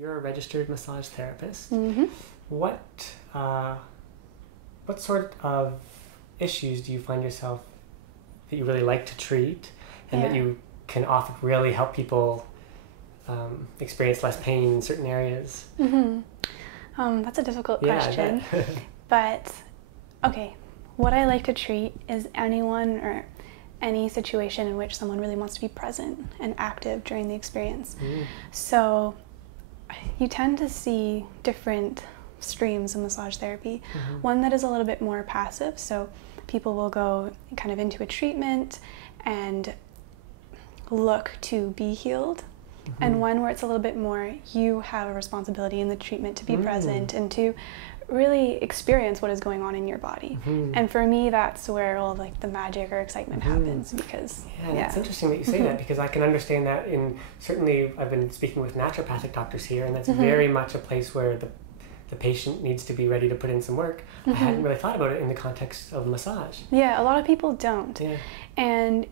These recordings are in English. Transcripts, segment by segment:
You're a registered massage therapist. Mm-hmm. What sort of issues do you find yourself that you really like to treat, and that you can often really help people experience less pain in certain areas? Mm-hmm. That's a difficult question. But okay, what I like to treat is anyone or any situation in which someone really wants to be present and active during the experience. So you tend to see different streams of massage therapy. One that is a little bit more passive, so people will go kind of into a treatment and look to be healed, and one where it's a little bit more you have a responsibility in the treatment to be present and to really experience what is going on in your body. And for me, that's where all like the magic or excitement happens, because it's interesting that you say that, because I can understand that. Certainly I've been speaking with naturopathic doctors here, and that's very much a place where the patient needs to be ready to put in some work. I hadn't really thought about it in the context of massage. Yeah, a lot of people don't. And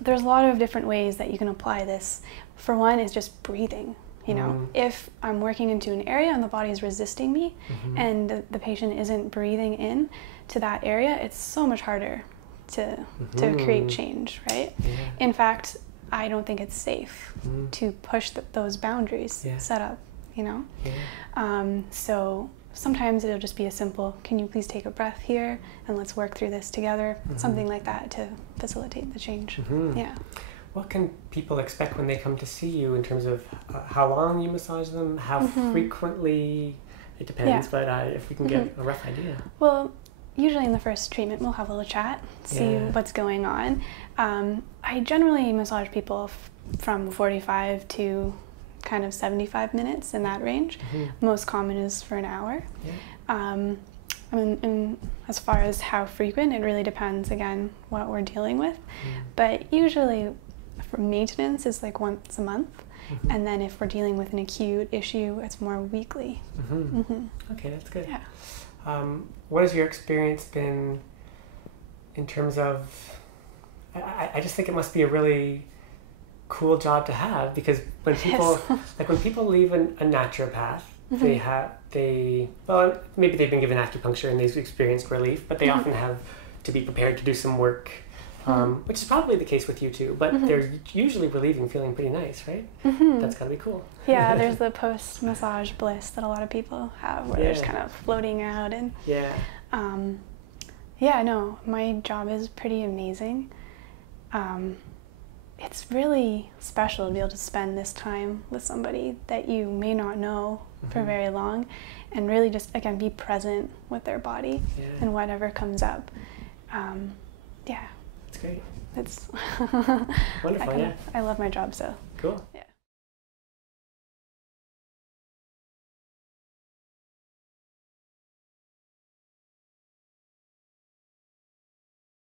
there's a lot of different ways that you can apply this. For one is just breathing. You know, if I'm working into an area and the body is resisting me, and the patient isn't breathing in to that area, it's so much harder to create change, right? In fact, I don't think it's safe to push those boundaries set up, you know? So sometimes it'll just be a simple, can you please take a breath here and let's work through this together, something like that to facilitate the change. What can people expect when they come to see you in terms of how long you massage them, how frequently? It depends, but if we can get a rough idea. Well, usually in the first treatment we'll have a little chat, see what's going on. I generally massage people from 45 to kind of 75 minutes, in that range. Most common is for an hour. And as far as how frequent, it really depends, again, what we're dealing with. But usually for maintenance is like once a month, and then if we're dealing with an acute issue, it's more weekly. Okay, that's good. What has your experience been in terms of, I just think it must be a really cool job to have, because when people like when people leave a naturopath, well, maybe they've been given acupuncture and they've experienced relief, but they often have to be prepared to do some work, which is probably the case with you too, but they're usually relieving, feeling pretty nice, right? That's gotta be cool. Yeah, there's the post-massage bliss that a lot of people have, where they're just kind of floating out, and no, my job is pretty amazing. It's really special to be able to spend this time with somebody that you may not know for very long, and really just, again, be present with their body and whatever comes up. That's great. It's wonderful. I love my job, so cool. Yeah.